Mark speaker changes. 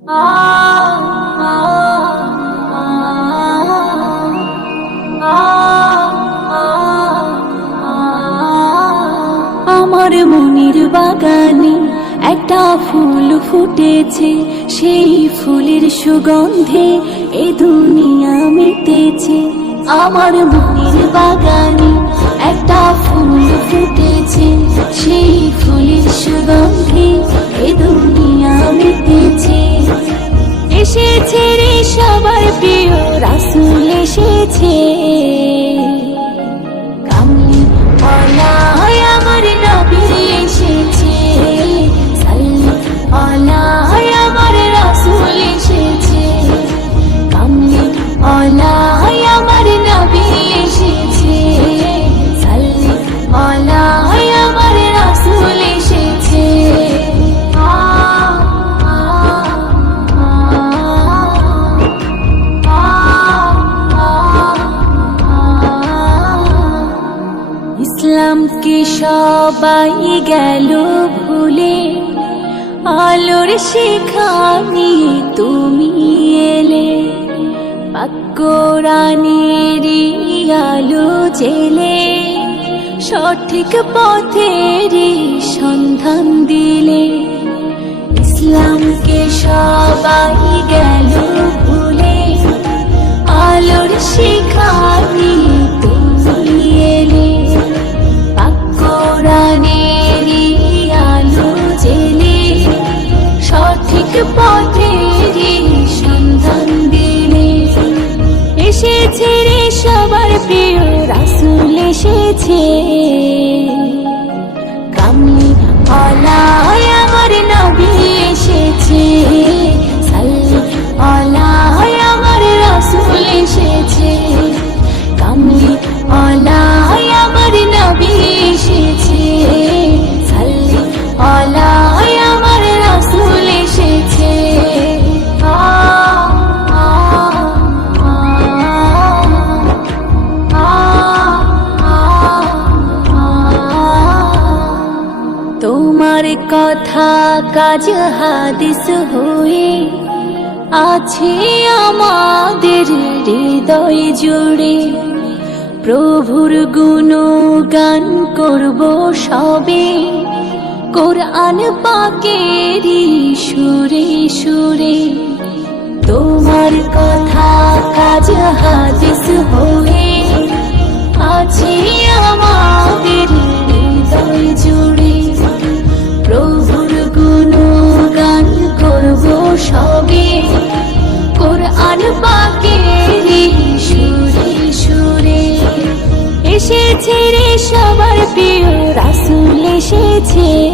Speaker 1: আমার মনের বাগানে একটা ফুল ফুটেছে, সেই ফুলের সুগন্ধে এ দুনিয়া মেতেছে আমার মনের বাগানে এসেছে ইসলামকে সবাই গেল ভুলে। আলোর শিখা নিয়ে তুমি এলে। পাক্করানেরই আলো জেলে। সঠিক পথেরই সন্ধান দিলে। ইসলামকে সবাই গেল এসেছে রে সবার প্রিয় রাসুল এসেছে। তোমার কথা কাজ হাদিস হয়ে আছে আমাদের হৃদয় জুড়ে। প্রভুর গুণ গান করব সবে। কোরআন পাকেরই সুরে সুরে। তোমার কথা এসেছে রে সবার প্রিয় রাসুল এসেছে।